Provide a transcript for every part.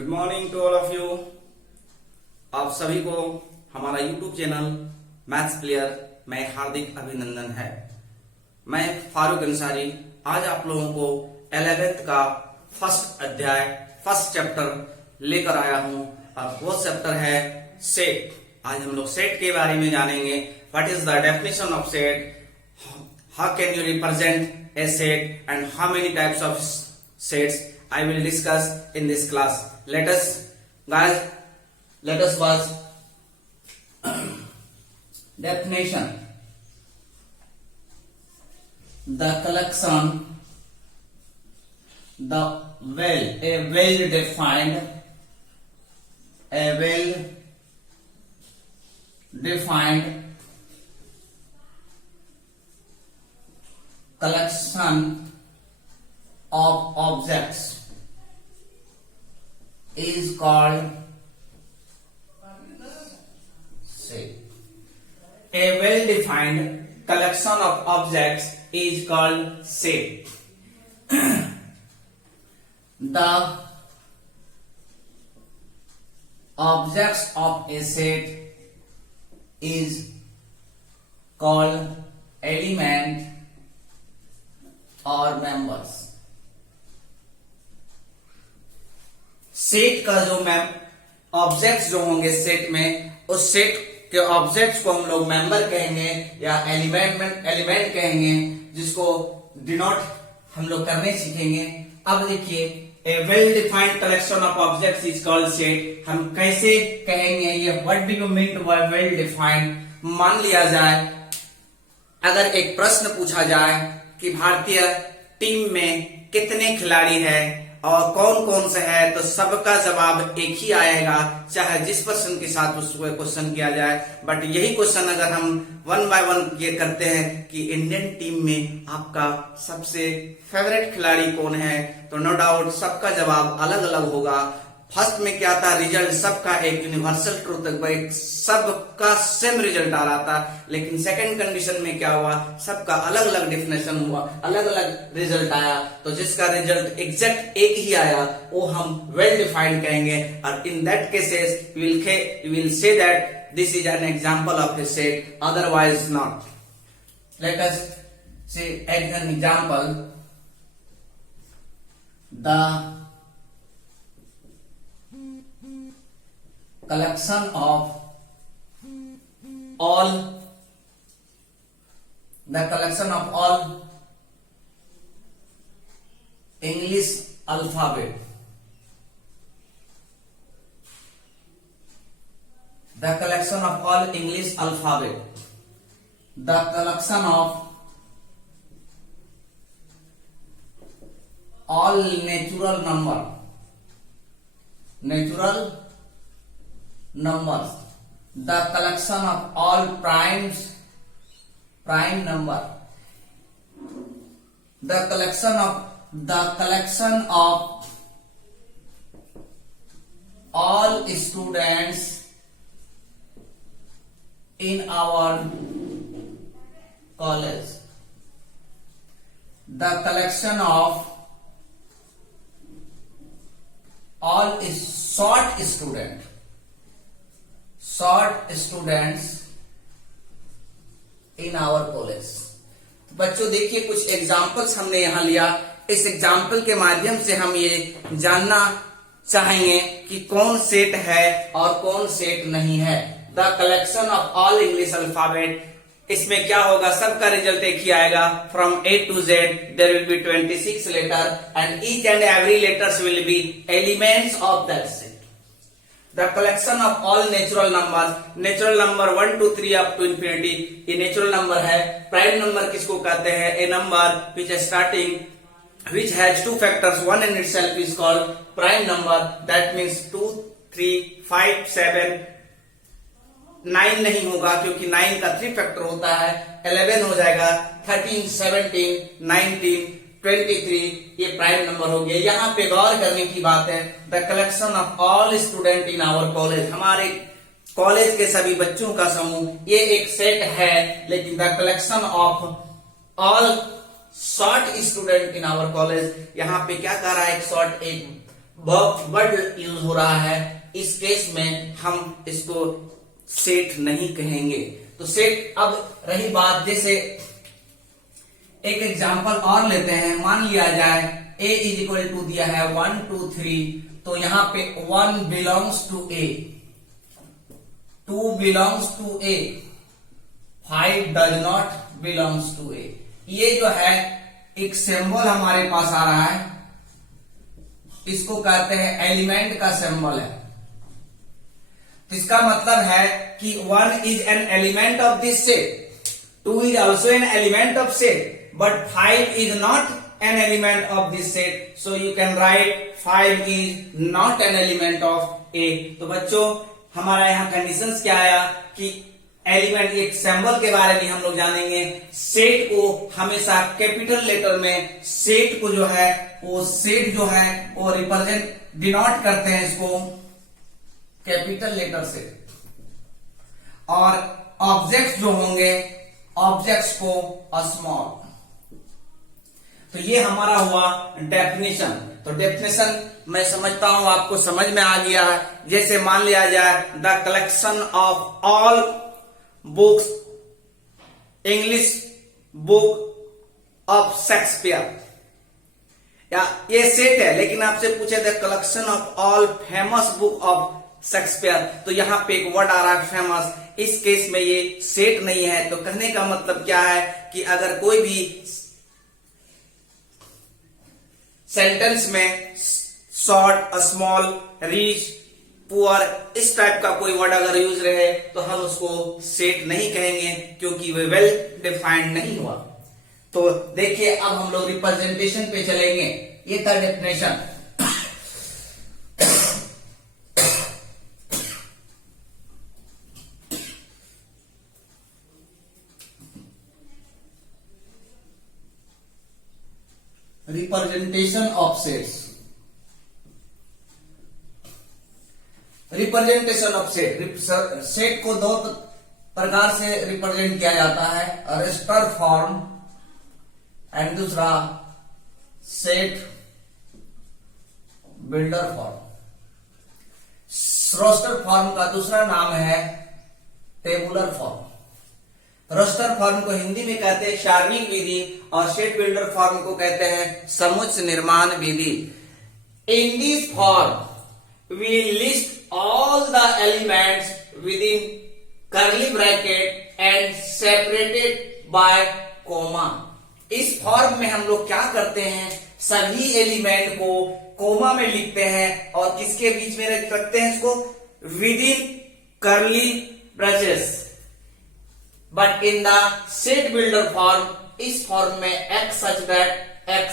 Good morning to all of you. आप सभी को हमारा यूट्यूब चैनल मैथ्स प्लेयर में हार्दिक अभिनंदन है। मैं फारूक अंसारी आज आप लोगों को 11th का फर्स्ट अध्याय फर्स्ट चैप्टर लेकर आया हूं और वो चैप्टर है सेट। आज हम लोग सेट के बारे में जानेंगे। What is the definition of set, how can you represent a set and how many types of sets I will discuss in this class. Let us watch definition. The collection, a well-defined collection of objects is called set. A well-defined collection of objects is called set. The objects of a set is called element or members. Set का जो objects जो होंगे set में, उस set के objects को हम लोग मेंबर कहेंगे या एलिमेंट कहेंगे, जिसको डिनोट हम लोग करने सीखेंगे। अब देखिए, a well defined collection of objects is called set. हम कैसे कहेंगे ये, what do you mean by well defined. मान लिया जाए, अगर एक प्रश्न पूछा जाए कि भारतीय टीम में कितने खिलाड़ी हैं और कौन कौन से है, तो सबका जवाब एक ही आएगा, चाहे जिस पर्सन के साथ उसको क्वेश्चन किया जाए। बट यही क्वेश्चन अगर हम वन बाय वन ये करते हैं कि इंडियन टीम में आपका सबसे फेवरेट खिलाड़ी कौन है, तो नो डाउट सबका जवाब अलग अलग होगा। फर्स्ट में क्या था, रिजल्ट सबका एक यूनिवर्सल ट्रूथ, सबका सेम रिजल्ट आ रहा था। लेकिन सेकंड कंडीशन में क्या हुआ, सबका अलग अलग डेफिनेशन हुआ, अलग अलग रिजल्ट आया। तो जिसका रिजल्ट एग्जैक्ट एक ही आया वो हम वेल डिफाइंड कहेंगे। और in that cases we will say that this is an example of a set, otherwise not. Let us say an example, the collection of all English alphabet, the collection of all English alphabet, the collection of all natural numbers, the collection of all prime number, the collection of all students in our college, the collection of all short students in our college। तो बच्चों देखिए, कुछ examples हमने यहां लिया। इस example के माध्यम से हम ये जानना चाहेंगे कि कौन सेट है और कौन सेट नहीं है। The collection of all English alphabet, इसमें क्या होगा, सबका रिजल्ट एक ही आएगा। From A to Z there will be 26 letters and each and every letters will be elements of that set. The collection of all natural numbers, natural number 1 2 3 up to infinity, ये natural number है। prime number किसको कहते हैं, a number which is starting which has two factors, one in itself is called prime number, that means 2 3 5 7 9 नहीं होगा क्योंकि 9 का 3 factor होता है, 11 हो जाएगा, 13 17 19 23, ये प्राइम नंबर हो गया। यहाँ पे गौर करने की बात है, the collection of all student in our college, हमारे कॉलेज के सभी बच्चों का समूह, ये एक सेट है। लेकिन the collection of all short student in our college, यहाँ पे क्या कर रहा है, एक शॉर्ट एक वर्ड यूज हो रहा है, इस केस में हम इसको सेट नहीं कहेंगे। तो सेट, अब रही बात, जैसे एक एग्जांपल और लेते हैं, मान लिया जाए a इज इक्वल टू दिया है 1 2 3, तो यहां पे 1 belongs to a, 2 belongs to a, 5 does not belongs to a। ये जो है एक सिंबल हमारे पास आ रहा है, इसको कहते हैं एलिमेंट का सिंबल है। तो इसका मतलब है कि 1 is an element of this set, 2 is also an element of set, but 5 is not an element of this set, so you can write 5 is not an element of A। तो बच्चों हमारा यहाँ कंडीशंस क्या आया कि element, एक symbol के बारे में हम लोग जानेंगे। सेट को हमेशा कैपिटल लेटर में, सेट को जो है वो सेट जो है वो रिप्रेजेंट, डिनोट करते हैं इसको कैपिटल लेटर से, और ऑब्जेक्ट्स जो होंगे ऑब्जेक्ट्स को स्मॉल। तो ये हमारा हुआ डेफिनेशन। तो डेफिनेशन मैं समझता हूं आपको समझ में आ गया है। जैसे मान लिया जाए the collection of all books, English book of Shakespeare, या ये सेट है, लेकिन आपसे पूछे the collection of all famous book of Shakespeare, तो यहां पे एक वर्ड आ रहा है फेमस, इस केस में ये सेट नहीं है। तो कहने का मतलब क्या है कि अगर कोई भी सेंटेंस में शॉर्ट, स्मॉल, रिच, पुअर, इस टाइप का कोई वर्ड अगर यूज रहे तो हम उसको सेट नहीं कहेंगे, क्योंकि वे वेल डिफाइंड नहीं हुआ। तो देखिए अब हम लोग रिप्रेजेंटेशन पे चलेंगे। ये था definition. Representation of sets. Representation of set, set को दो प्रकार से रिप्रेजेंट किया जाता है, रजिस्टर फॉर्म एंड दूसरा set builder form. Roster form का दूसरा नाम है टेबुलर फॉर्म। रोस्टर फॉर्म को हिंदी में कहते हैं शार्निंग विधि, और सेट बिल्डर फॉर्म को कहते हैं समुच्चय निर्माण विधि। In this form we list all the elements within curly bracket and separated by comma. इस फॉर्म में हम लोग क्या करते हैं, सभी एलिमेंट को कोमा में लिखते हैं और किसके बीच में रखते हैं, इसको with in curly brackets. But in the set builder form, इस फॉर्म में x such that x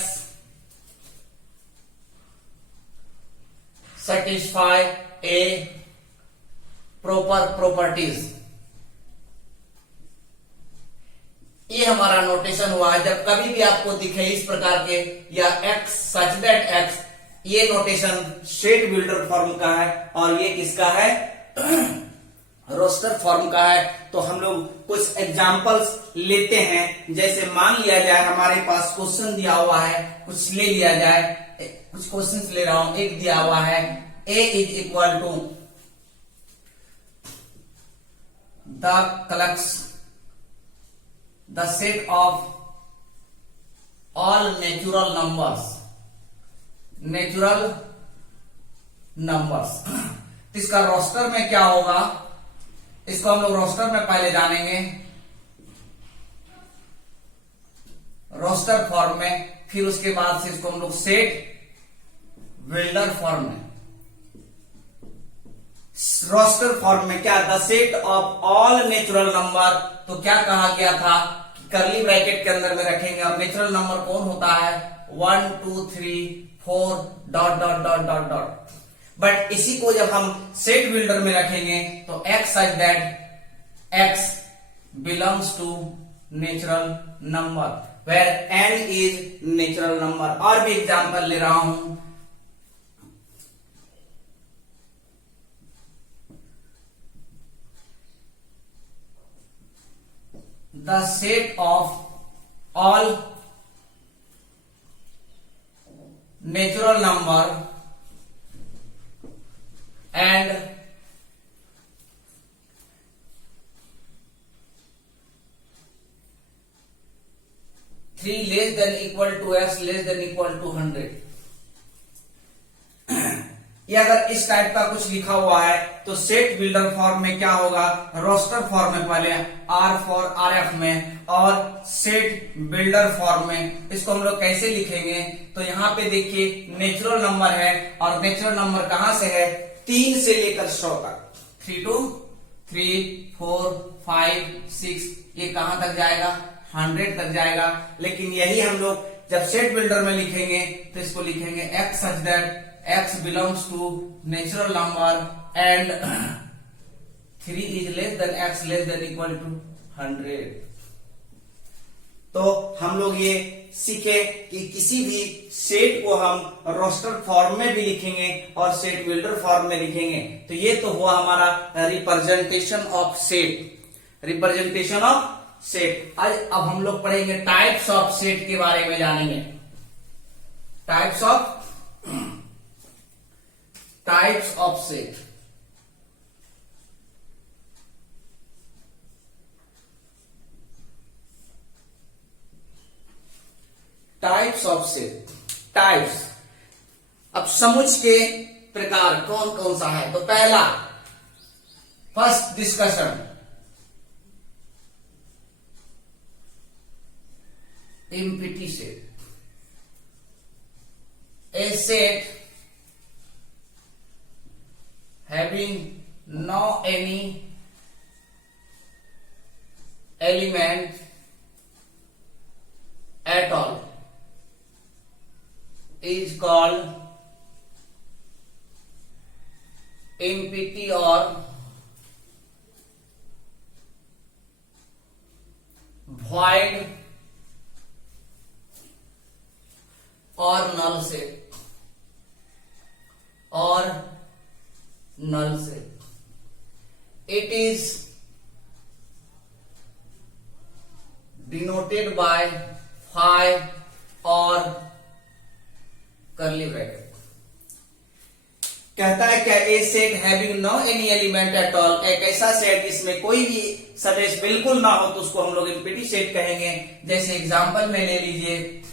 satisfy a proper properties। ये हमारा नोटेशन हुआ है। जब कभी भी आपको दिखे इस प्रकार के या x सच दैट x, ये नोटेशन सेट बिल्डर फॉर्म का है, और ये किसका है, रोस्टर फॉर्म का है। तो हम लोग कुछ एग्जांपल्स लेते हैं। जैसे मान लिया जाए हमारे पास क्वेश्चन दिया हुआ है, कुछ ले लिया जाए, कुछ क्वेश्चंस ले रहा हूं। एक दिया हुआ है a is equal to the set of all natural numbers. इसका रोस्टर में क्या होगा, इसको हम लोग रोस्टर में पहले जानेंगे, रोस्टर फॉर्म में, फिर उसके बाद से इसको हम लोग सेट बिल्डर फॉर्म में। रोस्टर फॉर्म में क्या, the set of all natural number, तो क्या कहा गया था कि कर्ली ब्रैकेट के अंदर में रखेंगे। और नेचुरल नंबर कौन होता है, 1 2 3 4 dot dot dot dot dot. But इसी को जब हम सेट बिल्डर में रखेंगे तो x such that x belongs to natural number, where n is natural number. और भी एग्जांपल ले रहा हूं, the set of all natural number and 3 less than equal to x less than equal to 100। ये अगर इस टाइप का कुछ लिखा हुआ है तो सेट बिल्डर फॉर्म में क्या होगा, रोस्टर फॉर्म में पहले आर फॉर आर एफ में, और सेट बिल्डर फॉर्म में इसको हम लोग कैसे लिखेंगे, तो यहाँ पे देखिए नेचुरल नंबर है, और नेचुरल नंबर कहां से है, 3 से लेकर 100 तक, 3 2 3 4 5 6, ये कहां तक जाएगा, 100 तक जाएगा। लेकिन यही हम लोग जब सेट बिल्डर में लिखेंगे तो इसको लिखेंगे x such that x belongs to natural number and 3 is less than x less than equal to 100। तो हम लोग ये सीखे कि किसी भी सेट को हम रोस्टर फॉर्म में भी लिखेंगे और सेट बिल्डर फॉर्म में लिखेंगे। तो ये तो हुआ हमारा representation of set, representation of set. आज अब हम लोग पढ़ेंगे टाइप्स ऑफ सेट के बारे में जानेंगे। Types of set. Types of set. Types, अब समुच्च के प्रकार कौन कौन सा है, तो पहला first discussion empty set। A set having no any element at all is called empty or void और नल सेट, और null set. It is denoted by 5 और करली ब्रैकेट। कहता है क्या, a set having no any element at all, एक ऐसा set जिसमें कोई भी सदस्य बिल्कुल ना हो तो उसको हम लोग एम्प्टी सेट कहेंगे। जैसे एग्जांपल में ले लीजिए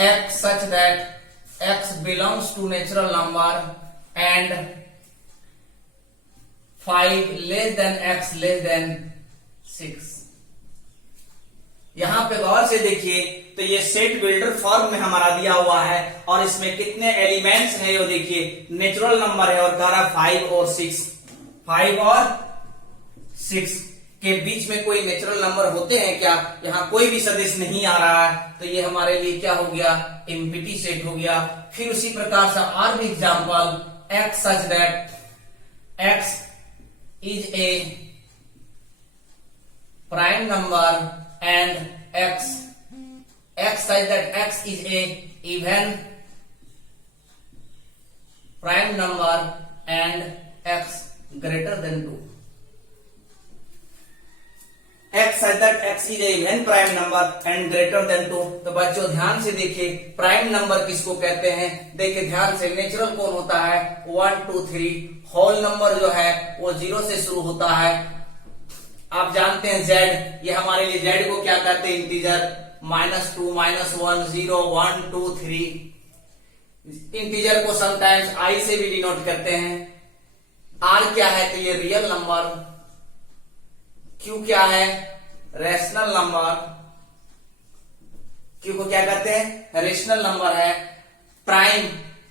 x such that x belongs to natural number and 5 less than x less than 6। यहां पे गौर से देखिए तो ये सेट बिल्डर फॉर्म में हमारा दिया हुआ है, और इसमें कितने एलिमेंट्स हैं ये देखिए, नेचुरल नंबर है और कह रहा 5 और 6, 5 और 6 के बीच में कोई नेचुरल नंबर होते हैं क्या, यहाँ कोई भी सदस्य नहीं आ रहा है, तो ये हमारे लिए क्या हो गया, एम्प्टी सेट हो गया। फिर उसी प्रकार से और भी example, x such that x is a prime number and x such that x is a even prime number and x greater than 2। x such that x is a even prime number and greater than 2। तो बच्चों ध्यान से देखिए, prime number किसको कहते हैं, देखिए ध्यान से, नेचुरल कौन होता है, 1 2 3, होल नंबर जो है वो 0 से शुरू होता है। आप जानते हैं z, ये हमारे लिए z को क्या कहते हैं, इंटीजर, -2 -1 0 1 2 3। इंटीजर को समटाइम्स i से भी डिनोट करते हैं। r क्या है, तो ये रियल नंबर। Q क्या है, रैशनल नंबर। Q को क्या कहते हैं, रेशनल नंबर है। प्राइम,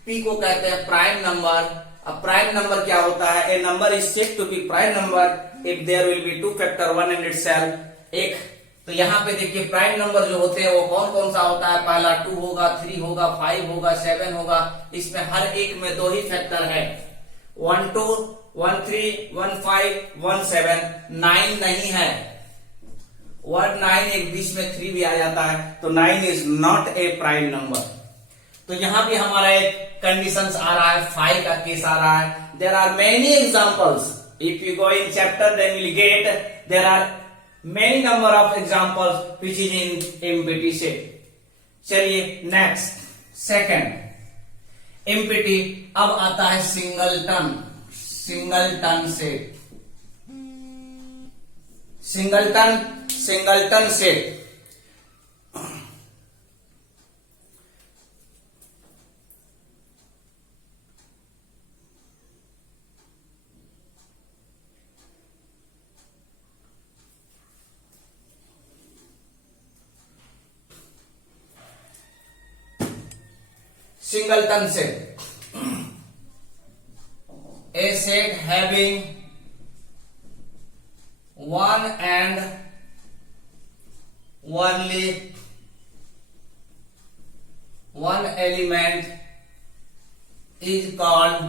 P को कहते हैं प्राइम नंबर। अब प्राइम नंबर क्या होता है, a number is said to be prime number if there will be 2 factor 1 and itself. एक तो यहाँ पे देखिए प्राइम नंबर जो होते हैं वो कौन कौन सा होता है, पहला 2 होगा, 3 होगा, 5 होगा, 7 होगा। इसमें हर एक में 2 ही फैक्टर है, 1 2 1 3 1 5 1 7, 9 नहीं है। 1 9 एक बीच में 3 भी आ जाता है, तो 9 is not a prime number. तो यहां भी हमारा एक कंडीशंस आ रहा है, 5 का केस आ रहा है। There are many examples, if you go in chapter then will get there are many number of examples which is in empty set. चलिए नेक्स्ट, सेकंड, एम्प्टी। अब आता है singleton set. Singleton set singleton set, a set having one and only one element is called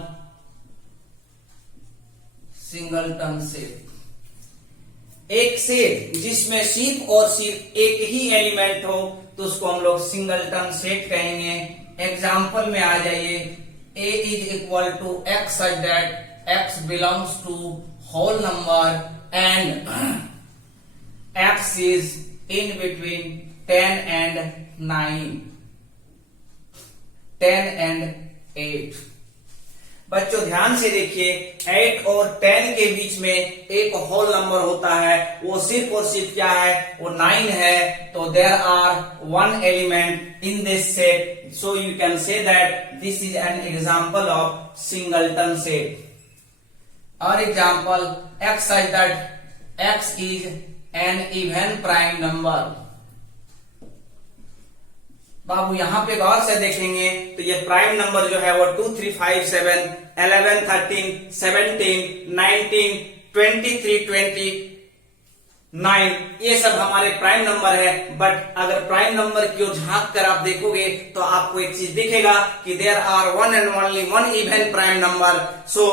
singleton set। एक set जिसमें सिर्फ और सिर्फ एक ही एलिमेंट हो तो उसको हम लोग सिंगलटन सेट कहेंगे। एग्जाम्पल में आ जाइए, a is equal to x such that x belongs to whole number and x is in between 10 and 9, 10 and 8। बच्चों ध्यान से देखिए, 8 और 10 के बीच में एक होल नंबर होता है, वो सिर्फ और सिर्फ क्या है, वो 9 है। तो there are one element in this set, so you can say that this is an example of singleton set. और example x such that x is an even prime number। बाबू यहां पे गौर से देखेंगे तो ये प्राइम नंबर जो है वो 2, 3, 5, 7, 11, 13, 17, 19, 23, 29 ये सब हमारे प्राइम नंबर है। बट अगर प्राइम नंबर की ओर झांक कर आप देखोगे तो आपको एक चीज दिखेगा कि there are one and only one even prime number, so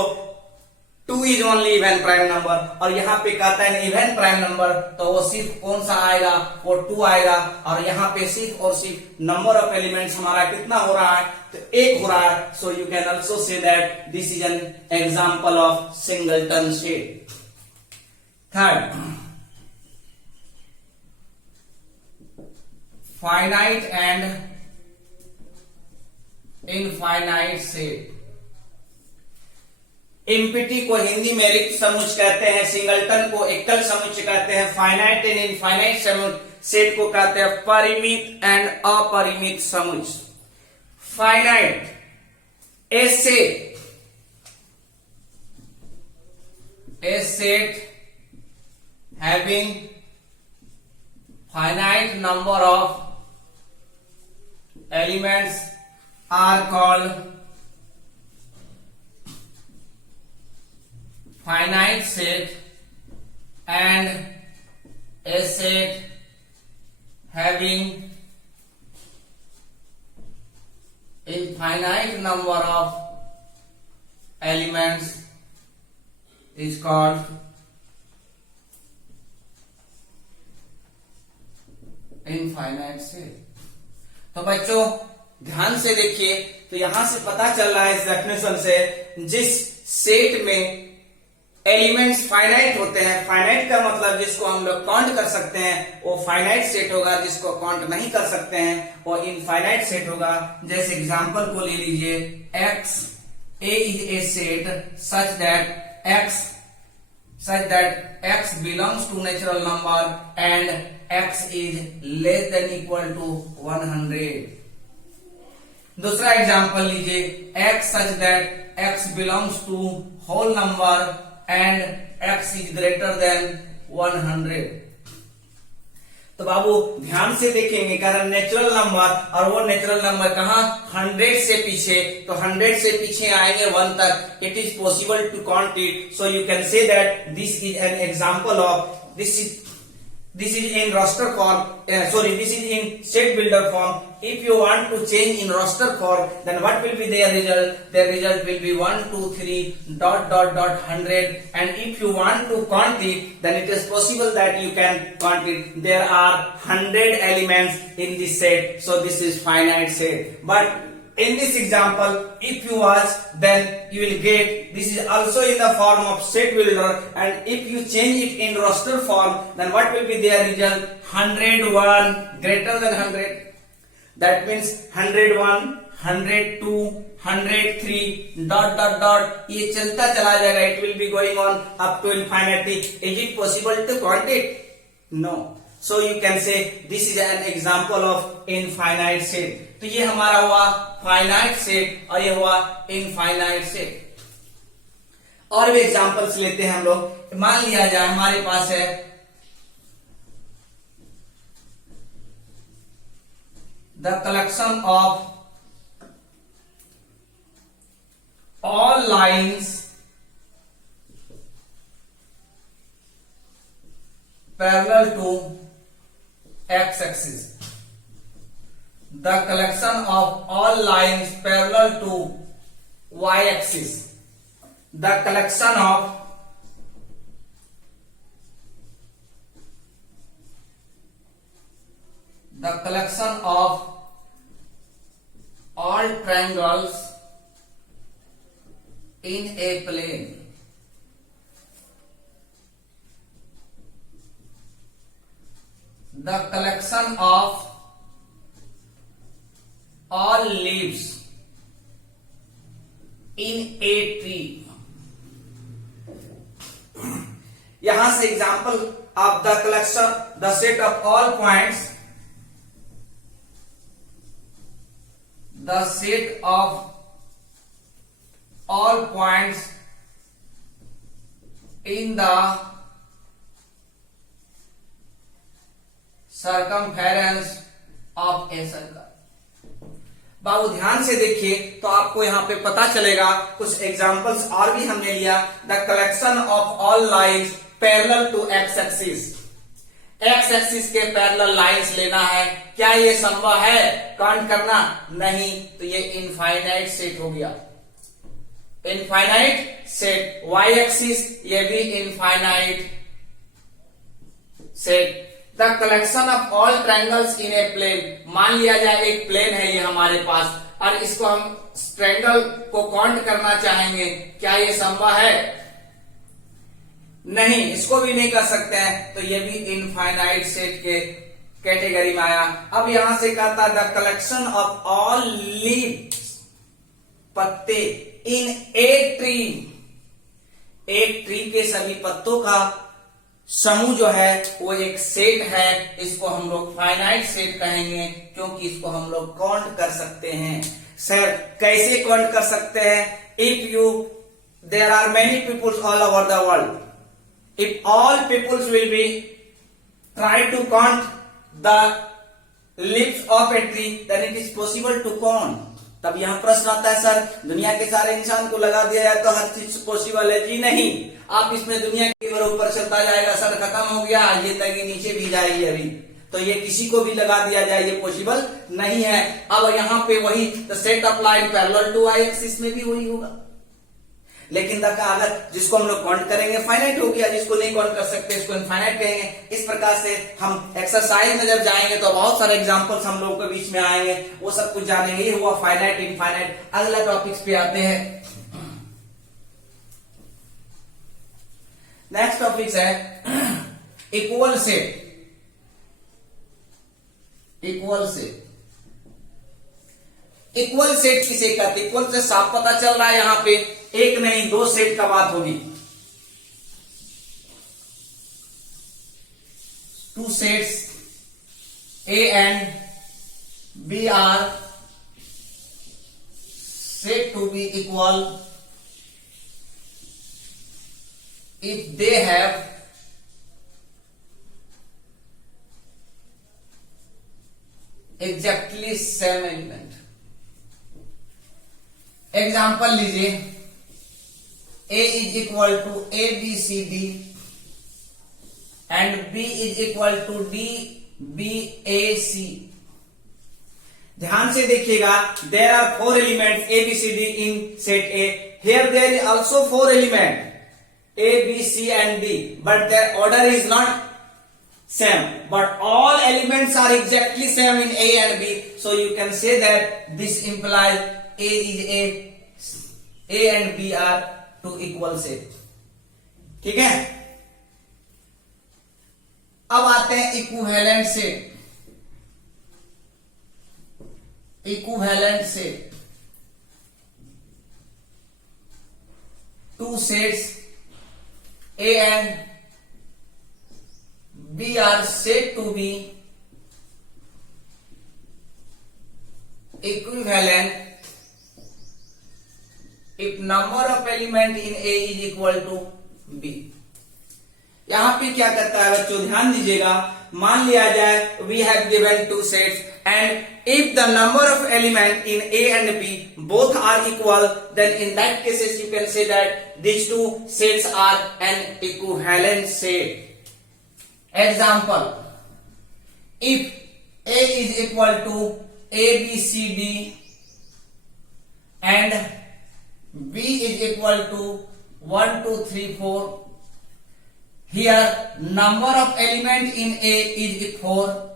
2 is only even prime number. और यहाँ पे कहता है इवन प्राइम नंबर, तो वो सिर्फ कौन सा आएगा, वो 2 आएगा। और यहाँ पे सिर्फ और सिर्फ नंबर ऑफ एलिमेंट्स हमारा कितना हो रहा है, तो 1 हो रहा है। सो you can also say that this is an example of singleton set. Third, finite and infinite set. Empty को हिंदी में रिक्त समुच्चय कहते हैं, सिंगलटन को एकल समुच्चय कहते हैं, फाइनाइट एंड इनफाइनाइट सेट को कहते हैं परिमित एंड अपरिमित समुच्चय। Finite, a set having finite number of elements are called finite set, and a set having infinite number of elements is called infinite set। तो बच्चों ध्यान से देखिए, तो यहां से पता चल रहा है इस डेफिनेशन से, जिस सेट में एलिमेंट्स फाइनाइट होते हैं, फाइनाइट का मतलब जिसको हम लोग काउंट कर सकते हैं वो फाइनाइट सेट होगा, जिसको काउंट नहीं कर सकते हैं वो इनफाइनाइट सेट होगा। जैसे एग्जांपल को ले लीजिए, x, a is a set such that x belongs to natural number and x is less than equal to 100। दूसरा एग्जांपल लीजिए, x such that x belongs to whole number and x is greater than 100। तो बाबू ध्यान से देखेंगे, कारण natural number और वो natural number कहाँ, 100 से पीछे, तो 100 से पीछे आएंगे 1 तक, it is possible to count it. So you can say that this is an example of this is in roster form, this is in set builder form। If you want to change in roster form, then what will be their result? Their result will be 1, 2, 3 dot dot dot 100। and if you want to count it, then it is possible that you can count it। there are 100 elements in this set, so this is finite set। but in this example, if you watch, then you will get this is also in the form of set builder, and if you change it in roster form, then what will be their result? 101 greater than 100। that means 101, 102, 103 dot dot dot ये चलता चला जाएगा. It will be going on up to infinitely. Is it possible to count it? No. So you can say this is an example of infinite set. तो ये हमारा हुआ finite set और ये हुआ इनफाइनाइट सेट. और भी एग्जांपल्स लेते हैं हम लोग. मान लिया जाए हमारे पास है the collection of all lines parallel to x-axis. The collection of all lines parallel to y-axis. The collection of all triangles in a plane. The collection of all leaves in a tree. यहां से example of the collection the set of all points. The set of all points in the circumference of a circle. बाबू ध्यान से देखिए तो आपको यहां पे पता चलेगा. कुछ एग्जांपल्स और भी हमने लिया. The collection of all lines parallel to X axis. X axis के पैरेलल लाइंस लेना है. क्या ये संभव है काउंट करना? नहीं. तो ये इनफाइनाइट सेट हो गया. Infinite set. वाई एक्सिस ये भी infinite set. The collection of all triangles in a plane. मान लिया जाए एक प्लेन है ये हमारे पास और इसको हम ट्रायंगल को काउंट करना चाहेंगे. क्या ये संभव है? नहीं, इसको भी नहीं कर सकते हैं. तो ये भी इनफाइनाइट सेट के कैटेगरी में आया. अब यहां से कहता है the collection of all leaves पत्ते इन ए ट्री. एक ट्री के सभी पत्तों का समूह जो है वो एक सेट है. इसको हम लोग फाइनाइट सेट कहेंगे क्योंकि इसको हम लोग काउंट कर सकते हैं. सर कैसे काउंट कर सकते हैं? If you there are many peoples all over the world. If all peoples will be try to count the leaves of a tree then it is possible to count. तब यहां प्रश्न आता है sir दुनिया के सारे इंसान को लगा दिया जाए तो हर चीज पॉसिबल है? जी नहीं. आप इसमें दुनिया के ऊपर चलता जाएगा. सर खत्म हो गया ये तक नीचे भी जाएगी अभी. तो ये किसी को भी लगा दिया जाए ये पॉसिबल नहीं है. अब यहाँ पे वही the set of line parallel to Y axis में भी वही होगा. लेकिन अगर जिसको हम लोग काउंट करेंगे फाइनाइट हो गया. जिसको नहीं काउंट कर सकते इसको इनफाइनाइट कहेंगे. इस प्रकार से हम एक्सरसाइज में जब जाएंगे तो बहुत सारे एग्जांपल्स हम लोगों के बीच में आएंगे. वो सब कुछ जानेंगे. ये हुआ फाइनाइट इनफाइनाइट. अगला टॉपिक्स पे आते हैं. नेक्स्ट टॉपिक है equal set. Equal set. Equal set किसे कहते हैं? इक्वल से साफ पता चल रहा है यहां पे एक नहीं दो सेट का बात होगी. Two sets A and B are set to be equal if they have exactly same element. Example लीजिए. A is equal to A B C D and B is equal to D B A C. ध्यान से देखिएगा. There are 4 elements A B C D in set A. Here there is also 4 elements A, B, C and D, but their order is not same. But all elements are exactly same in A and B. So you can say that this implies A and B are two equal set. ठीक है. अब आते हैं equivalent set. Equivalent set, two sets A and B are said to be equivalent if number of element in A is equal to B। यहां पे क्या करता है बच्चों, ध्यान दीजिएगा, मान लिया जाए we have given two sets and if the number of element in A and B both are equal, then in that cases you can say that these two sets are an equivalent set। Example, if A is equal to A B C D and B is equal to 1 2 3 4, here number of element in A is 4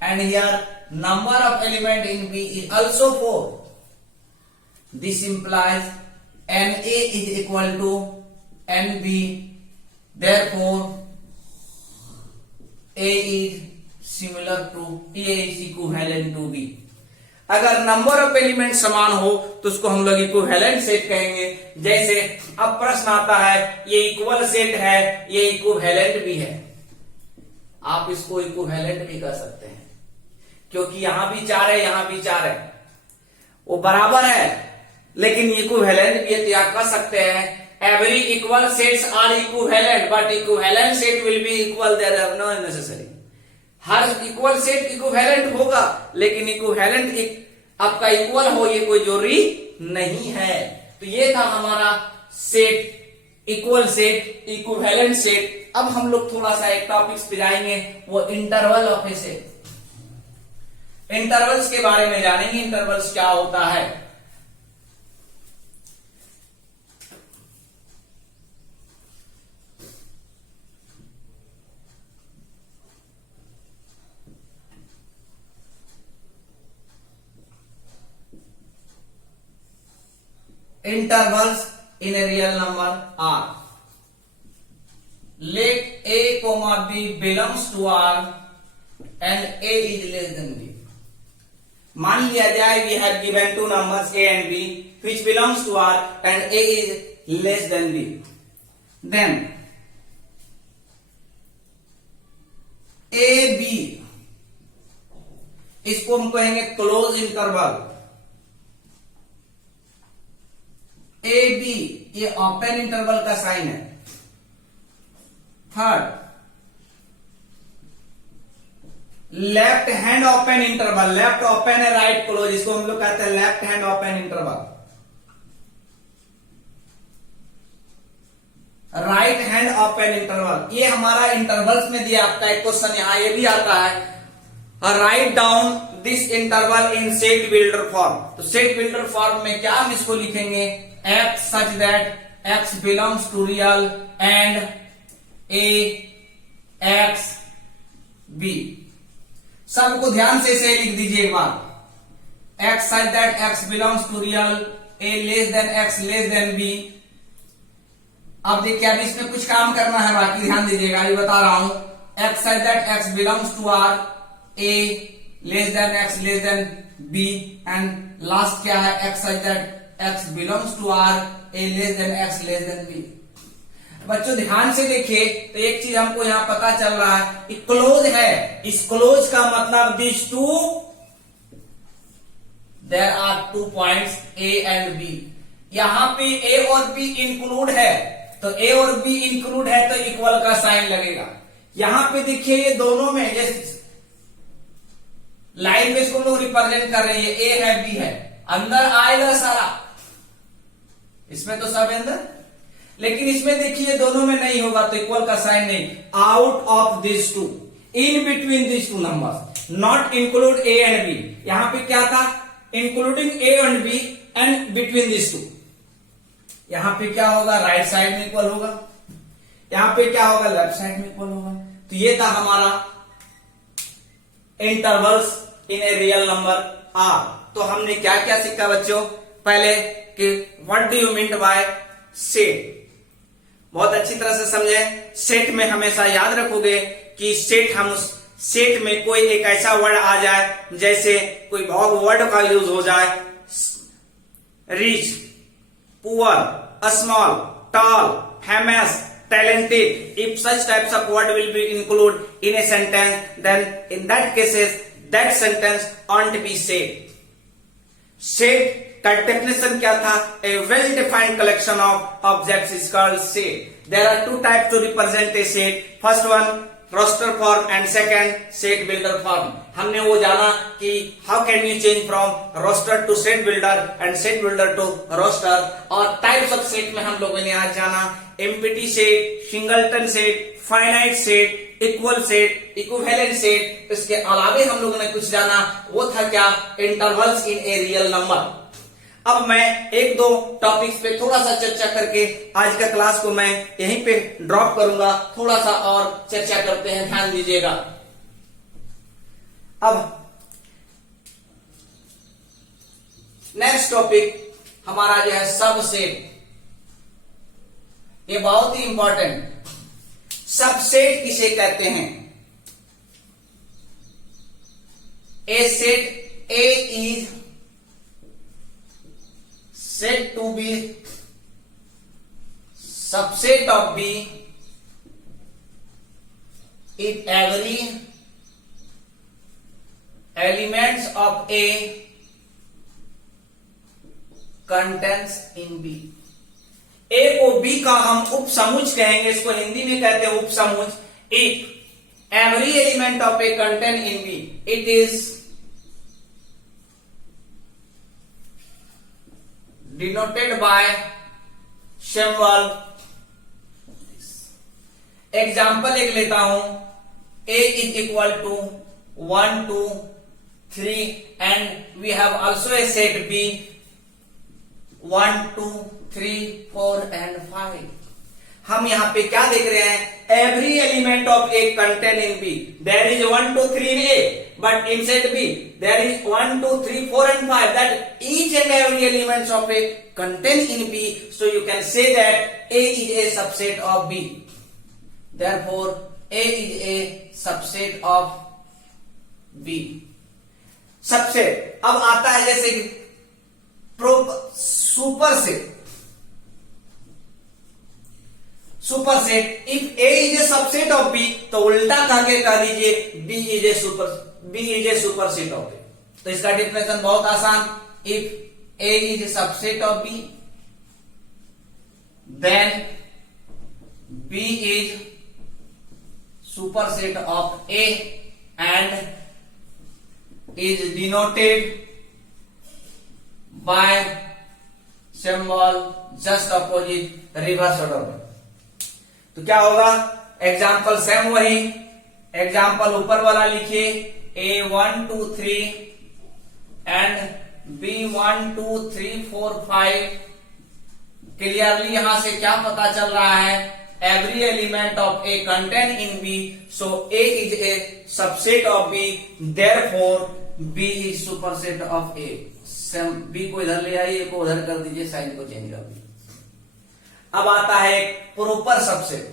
and here number of element in B is also 4. This implies NA is equal to NB, therefore A is similar to A is equivalent to B। अगर number of element समान हो तो उसको हम लोग equivalent set कहेंगे। जैसे अब प्रश्न आता है ये इक्वल सेट है, ये इक्विवेलेंट भी है, आप इसको इक्विवेलेंट भी कर सकते हैं क्योंकि यहां भी 4 है, यहां भी 4 है, वो बराबर है, लेकिन इक्विवेलेंट भी आप कर सकते हैं। Every equal sets are equivalent but equivalent set will be equal, there are no necessary. हर इक्वल सेट इक्विवेलेंट होगा, लेकिन इक्विवेलेंट आपका इक्वल हो ये कोई जरूरी नहीं है। तो ये था हमारा set, equal set, equivalent set. अब हम लोग थोड़ा सा एक टॉपिक्स पे जाएंगे, वो interval of a set. Intervals के बारे में जानेंगे, इंटरवल्स क्या होता है। Intervals in a real number are, let A, B belongs to R and A is less than B। मान लिया जाए we have given two numbers A and B which belongs to R and A is less than B, then A B इसको हम कहेंगे close interval. A B ये open interval का sign है। Third, left hand open interval, left open है, right close, इसको हम लोग कहते हैं left hand open interval. Right hand open interval, ये हमारा इंटरवल्स में दिया। आपका एक क्वेश्चन यहां ये भी आता है, write down this interval in set builder form. तो सेट बिल्डर फॉर्म में क्या हम इसको लिखेंगे, x such that x belongs to real and a x b। सबको ध्यान से इसे लिख दीजिए एक बार, x such that x belongs to real, a less than x less than b। अब देखिए अब इसमें कुछ काम करना है, बाकी ध्यान दीजिएगा, ये बता रहा हूं। x such that x belongs to r, a less than x less than b and last क्या है, x such that x belongs to R, A less than x less than B। बच्चों ध्यान से देखिए तो एक चीज हमको यहाँ पता चल रहा है, ये क्लोज है। इस क्लोज का मतलब this two, there are 2 points A and B। यहां पे A और B इंक्लूड है, तो A और B इंक्लूड है तो इक्वल का साइन लगेगा। यहां पे देखिए ये दोनों में लाइन में इसको लोग रिप्रेजेंट कर रहे हैं, A है B है, अंदर आएगा सारा, इसमें तो सब अंदर, लेकिन इसमें देखिए दोनों में नहीं होगा तो इक्वल का साइन नहीं। Out of this two, in between this two numbers, not include A and B. यहां पे क्या था, including A and B and between this two. यहां पे क्या होगा, राइट साइड में इक्वल होगा, यहां पे क्या होगा, लेफ्ट साइड में इक्वल होगा। तो ये था हमारा intervals in a real number R. तो हमने क्या क्या सीखा बच्चों, पहले कि what do you mean by set, बहुत अच्छी तरह से समझे। सेट में हमेशा याद रखोगे कि सेट हम उस सेट में कोई एक ऐसा वर्ड आ जाए, जैसे कोई वर्ड का यूज हो जाए, rich, poor, small, tall, famous, talented. If such types of word will be included in a sentence, then in that cases that sentence aren't be said. Said का definition क्या था? A well-defined collection of objects is called set. There are two types to represent a set. First one roster form and second set builder form. हमने वो जाना कि how can you change from roster to set builder and set builder to roster. और types of set में हम लोगों ने आज जाना empty set, singleton set, finite set, equal set, equivalent set. इसके अलावे हम लोगों ने कुछ जाना, वो था क्या? Intervals in a real number. अब मैं एक दो टॉपिक्स पे थोड़ा सा चर्चा करके आज का क्लास को मैं यहीं पे ड्रॉप करूंगा. थोड़ा सा और चर्चा करते हैं, ध्यान दीजिएगा. अब नेक्स्ट टॉपिक हमारा जो है सबसेट. ये बहुत ही इंपॉर्टेंट. सबसेट किसे कहते हैं? A set A is said to be subset of B if every elements of A contains in B. A को B का हम उपसमुच कहेंगे, इसको हिंदी में कहते हैं उपसमुच. If every element of A contain in B, it is denoted by symbol. Example एक लेता हूं. A is equal to 1, 2, 3 and we have also a set B 1, 2, 3, 4 and 5. हम यहां पे क्या देख रहे हैं? Every element of A contain in B. There is 1, 2, 3 in A, but in set B there is 1, 2, 3, 4 and 5. That each and every elements of A contain in B. So you can say that A is a subset of B. Therefore, A is a subset of B. Subset. अब आता है जैसे super set. Super set. If A is a subset of B, तो उल्टा करके कह दीजिए B is a super set of A. तो इसका डिफिनेशन बहुत आसान. If A is a subset of B, then B is superset of A and is denoted by symbol just opposite reverse order में. तो क्या होगा? एग्जाम्पल सेम वही. Example ऊपर वाला लिखिए. A1, 2, 3 and B1, 2, 3, 4, 5. क्लियरली यहां से क्या पता चल रहा है? Every element of A contain in B, so A is a subset of B. Therefore, B is superset of A. B को इधर ले आइए, A को उधर कर दीजिए, साइन को चेंज कर दीजिए. अब आता है proper subset.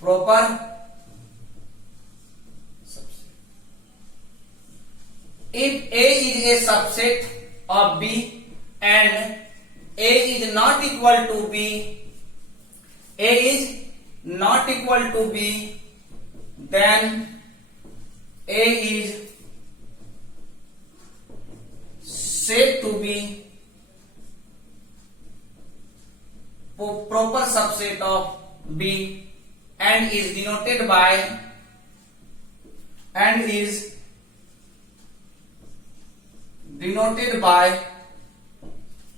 Proper subset. If A is a subset of B and A is not equal to B, A is not equal to B, then A is said to be proper subset of B and is denoted by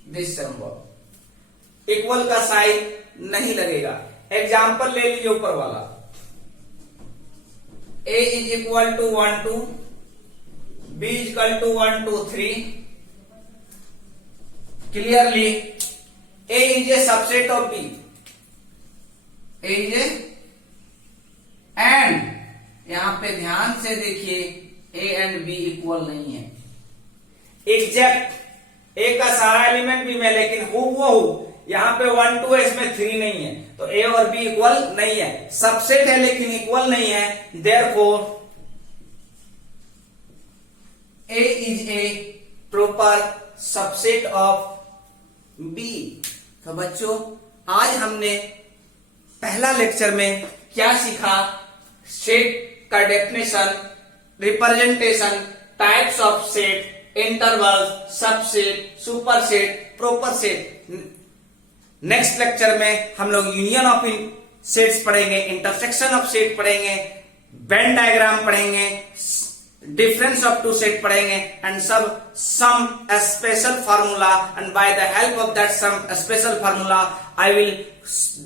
this symbol. Equal का sign नहीं लगेगा. Example ले लीजिए ऊपर वाला. A is equal to 1, 2, B is equal to 1, 2, 3. Clearly, A is a subset of B. A is a and यहां पे ध्यान से देखिए A and B इक्वल नहीं है. एग्जैक्ट A का सारा एलिमेंट भी में, लेकिन हूबहू यहाँ पे 1 2 है, इसमें 3 नहीं है, तो ए और बी इक्वल नहीं है, सबसेट है लेकिन इक्वल नहीं है, therefore A is a proper subset of B। तो बच्चों आज हमने पहला लेक्चर में क्या सीखा, सेट का definition, representation, types of set, intervals, subset, superset, proper set. Next lecture में हम लोग यूनियन ऑफ सेट्स पढ़ेंगे, इंटरसेक्शन ऑफ सेट पढ़ेंगे, वेन डायग्राम पढ़ेंगे, डिफरेंस ऑफ टू सेट पढ़ेंगे and some special formula, and by the help of that some special formula I will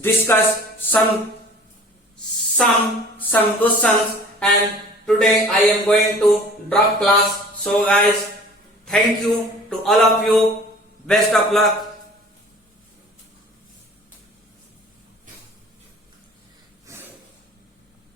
discuss some questions, and today I am going to drop class. So guys, thank you to all of you, best of luck.